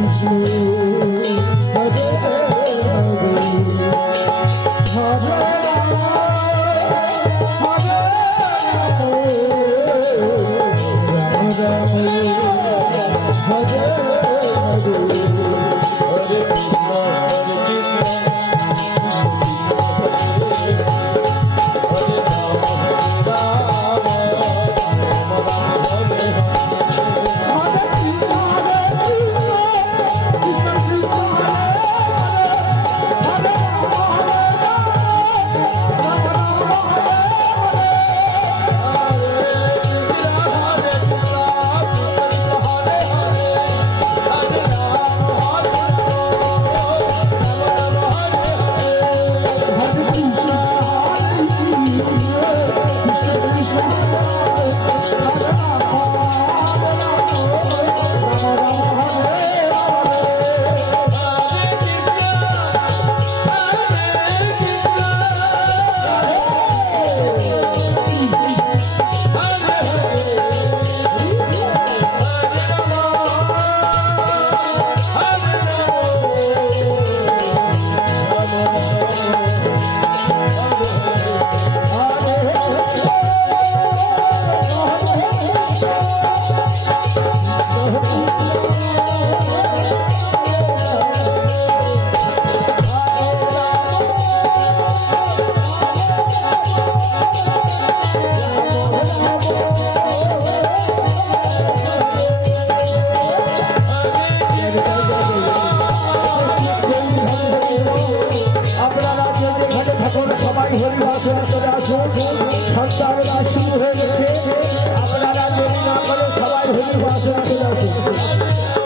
嗯。Música হরিবাসনে চলে আসুন